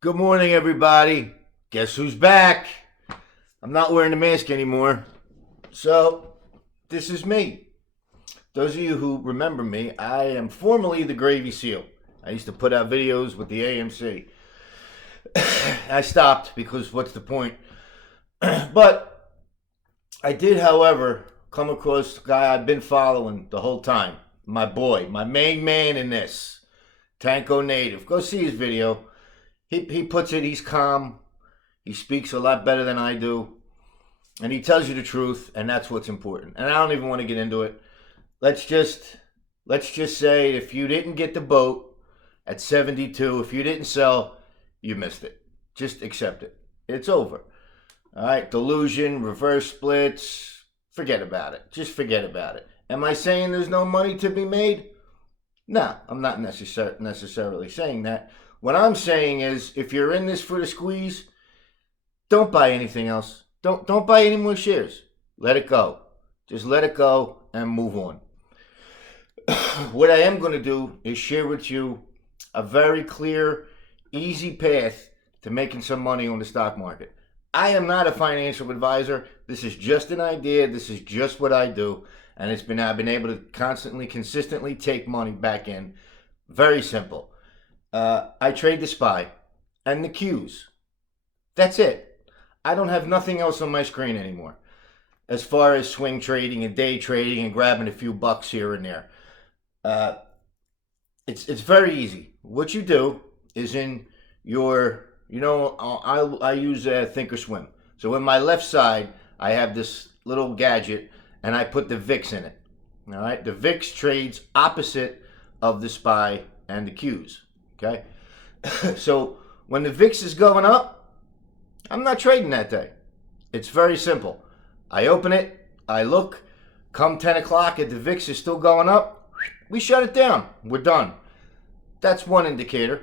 Good morning, everybody. Guess who's back? I'm not wearing the mask anymore. So, this is me. Those of you who remember me, I am formerly the Gravy Seal. I used to put out videos with the AMC. I stopped because what's the point? But I did, however, come across a guy I've been following the whole time. My boy, my main man in this, Tanko Native. Go see his video. He puts it, he's calm. He speaks a lot better than I do. And he tells you the truth, and that's what's important. And I don't even want to get into it. Let's just say if you didn't get the boat at 72, if you didn't sell, you missed it. Just accept it. It's over. All right, delusion, reverse splits, forget about it. Just forget about it. Am I saying there's no money to be made? No, I'm not necessarily saying that. What I'm saying is, if you're in this for the squeeze, don't buy anything else. Don't buy any more shares. Let it go. Just let it go and move on. What I am going to do is share with you a very clear, easy path to making some money on the stock market. I am not a financial advisor. This is just an idea. This is just what I do. And I've been able to consistently take money back in. Very simple. I trade the SPY and the Qs. That's it. I don't have nothing else on my screen anymore. As far as swing trading and day trading and grabbing a few bucks here and there. It's very easy. What you do is in your, I use Thinkorswim. So in my left side, I have this little gadget and I put the VIX in it. All right. The VIX trades opposite of the SPY and the Qs. Okay. So when the VIX is going up, I'm not trading that day. It's very simple. I open it, I look, come 10 o'clock, if the VIX is still going up, we shut it down. We're done. That's one indicator.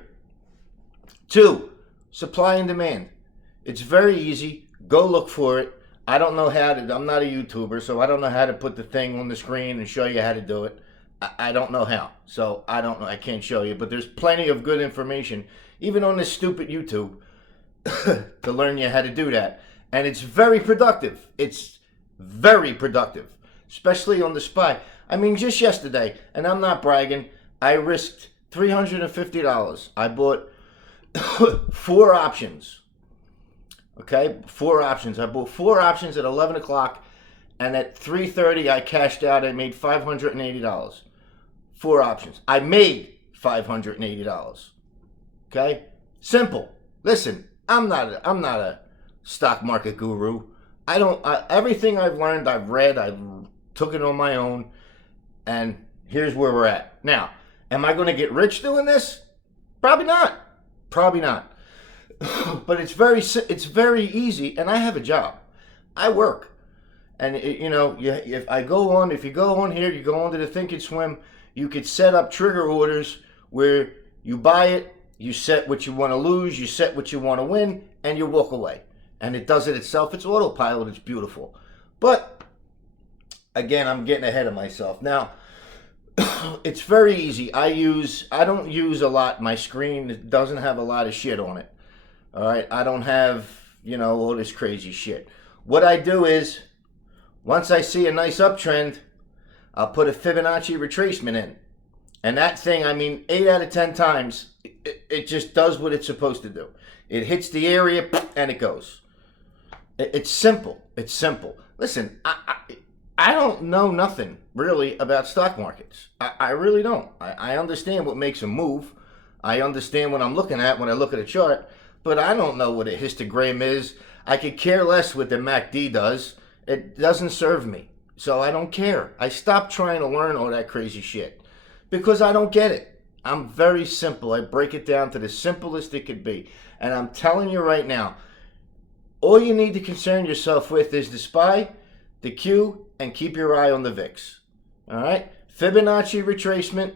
Two, supply and demand. It's very easy. Go look for it. I don't know how to, I'm not a YouTuber, so I don't know how to put the thing on the screen and show you how to do it. I don't know how. So I don't know. I can't show you. But there's plenty of good information, even on this stupid YouTube, to learn you how to do that. And it's very productive. It's very productive, especially on the SPY. I mean, just yesterday, and I'm not bragging, I risked $350. I bought 4 options. Okay, 4 options. I bought 4 options at 11 o'clock, and at 3:30 I cashed out. I made $580. 4 options. I made $580. Okay, simple. Listen, I'm not a stock market guru. Everything I've learned, I've read, I took it on my own, and here's where we're at. Now, am I going to get rich doing this? Probably not. Probably not. But it's very easy, and I have a job. I work. And if you go on here, you go onto the Thinkorswim, you could set up trigger orders where you buy it, you set what you want to lose, you set what you want to win, and you walk away. And it does it itself. It's autopilot. It's beautiful. But again, I'm getting ahead of myself. Now, it's very easy. I don't use a lot. My screen doesn't have a lot of shit on it. All right. I don't have, all this crazy shit. What I do is, once I see a nice uptrend, I'll put a Fibonacci retracement in. And that thing, 8 out of 10 times, it just does what it's supposed to do. It hits the area and it goes. It's simple. It's simple. Listen, I don't know nothing really about stock markets. I really don't. I understand what makes them move. I understand what I'm looking at when I look at a chart, but I don't know what a histogram is. I could care less what the MACD does. It doesn't serve me. So I don't care. I stopped trying to learn all that crazy shit because I don't get it. I'm very simple. I break it down to the simplest it could be. And I'm telling you right now, all you need to concern yourself with is the SPY, the Q, and keep your eye on the VIX. All right? Fibonacci retracement,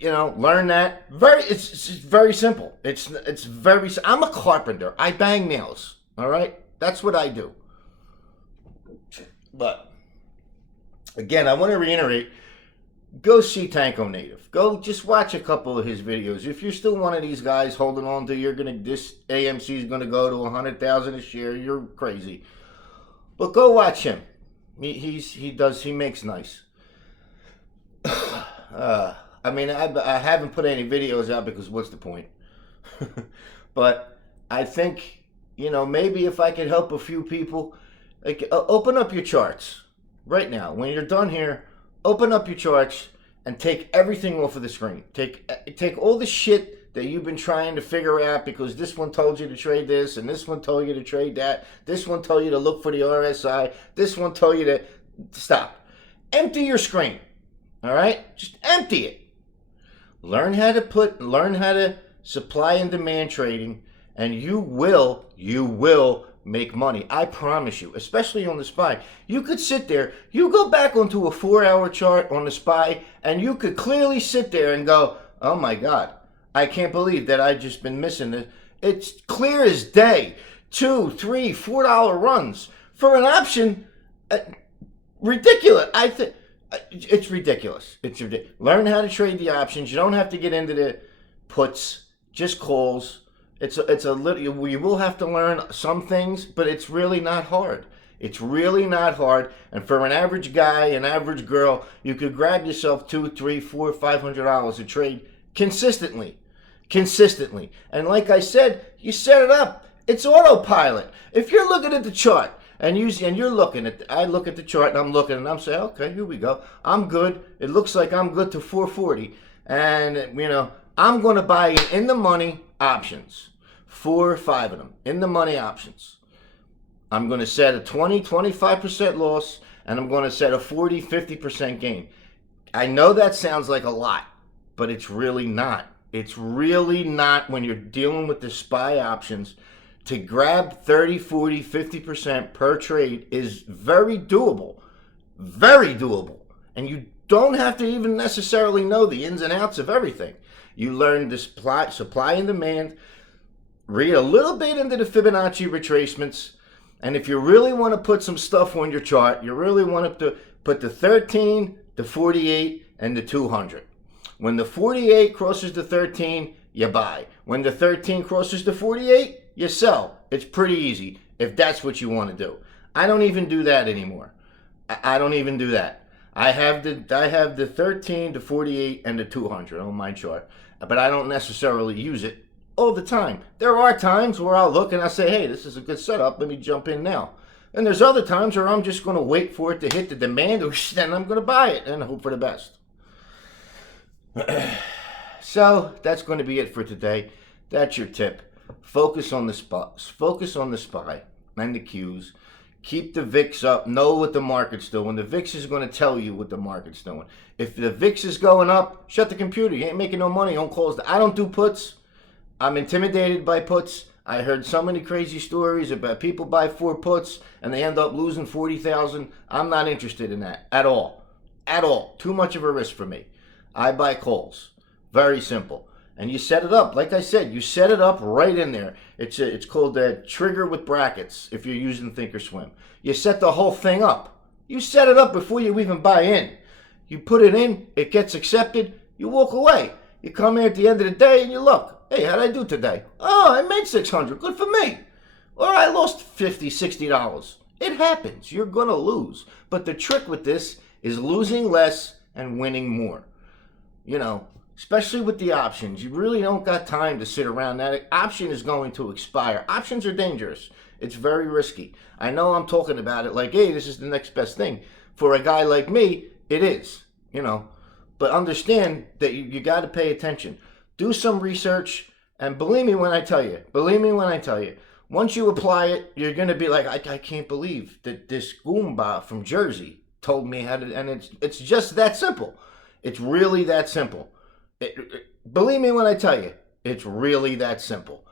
learn that. It's very simple. I'm a carpenter. I bang nails. All right? That's what I do. But again, I want to reiterate, go see Tanko Native. Go just watch a couple of his videos. If you're still one of these guys holding on to this AMC is gonna go to 100,000 a share, you're crazy. But go watch him. He makes nice. I mean, I haven't put any videos out because what's the point? But I think, maybe if I could help a few people, like open up your charts right now. When you're done here, open up your charts and take everything off of the screen. Take all the shit that you've been trying to figure out because this one told you to trade this and this one told you to trade that. This one told you to look for the RSI. This one told you to stop. Empty your screen. All right? Just empty it. Learn how to supply and demand trading, and you will make money. I promise you, especially on the SPY. You could sit there, you go back onto a 4-hour chart on the SPY, and you could clearly sit there and go, oh my God, I can't believe that I've just been missing this. It's clear as day. $2, $3, $4 runs. For an option, ridiculous. I think it's ridiculous. It's ridiculous. Learn how to trade the options. You don't have to get into the puts, just calls. It's a little. You will have to learn some things, but it's really not hard. It's really not hard. And for an average guy, an average girl, you could grab yourself $200, $300, $400, $500 to trade consistently. And like I said, you set it up. It's autopilot. If you're looking at the chart and you're looking at, I look at the chart and I'm looking and I'm saying, okay, here we go. I'm good. It looks like I'm good to 440, and I'm going to buy in the money options, 4 or 5 of them in the money options. I'm going to set a 20-25% loss, and I'm going to set a 40-50% gain. I know that sounds like a lot, but it's really not. It's really not when you're dealing with the SPY options. To grab 30, 40, 50% per trade is very doable. Very doable. And you don't have to even necessarily know the ins and outs of everything. You learn the supply and demand, read a little bit into the Fibonacci retracements, and if you really want to put some stuff on your chart, you really want to put the 13, the 48, and the 200. When the 48 crosses the 13, you buy. When the 13 crosses the 48, you sell. It's pretty easy if that's what you want to do. I don't even do that anymore. I don't even do that. I have the 13, the 48, and the 200 on my chart, but I don't necessarily use it all the time. There are times where I'll look and I'll say, hey, this is a good setup. Let me jump in now. And there's other times where I'm just going to wait for it to hit the demand, and I'm going to buy it and hope for the best. So that's going to be it for today. That's your tip. Focus on the SPY and the Qs. Keep the VIX up. Know what the market's doing. The VIX is going to tell you what the market's doing. If the VIX is going up, shut the computer. You ain't making no money on calls. I don't do puts. I'm intimidated by puts. I heard so many crazy stories about people buy 4 puts and they end up losing 40,000. I'm not interested in that at all. At all. Too much of a risk for me. I buy calls. Very simple. And you set it up, like I said, you set it up right in there. It's called a trigger with brackets if you're using Thinkorswim. You set the whole thing up. You set it up before you even buy in. You put it in, it gets accepted, you walk away. You come here at the end of the day and you look. Hey, how'd I do today? Oh, I made 600. Good for me. Or I lost $50, $60. It happens. You're going to lose. But the trick with this is losing less and winning more. Especially with the options, you really don't got time to sit around. That option is going to expire. Options are dangerous. It's very risky. I know I'm talking about it like, hey, this is the next best thing. For a guy like me, it is, But understand that you got to pay attention. Do some research, and believe me when I tell you, once you apply it, you're going to be like, I can't believe that this Goomba from Jersey told me how to, and it's just that simple. It's really that simple. Believe me when I tell you, it's really that simple.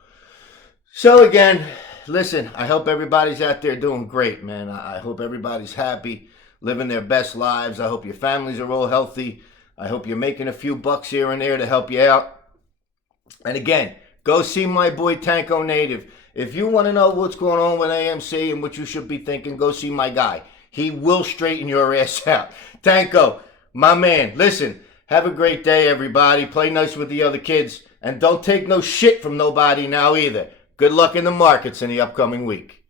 So again, listen, I hope everybody's out there doing great, man. I hope everybody's happy, living their best lives. I hope your families are all healthy. I hope you're making a few bucks here and there to help you out. And again, go see my boy Tanko Native. If you want to know what's going on with AMC and what you should be thinking, go see my guy. He will straighten your ass out. Tanko, My man, listen, have a great day, everybody. Play nice with the other kids. And don't take no shit from nobody now either. Good luck in the markets in the upcoming week.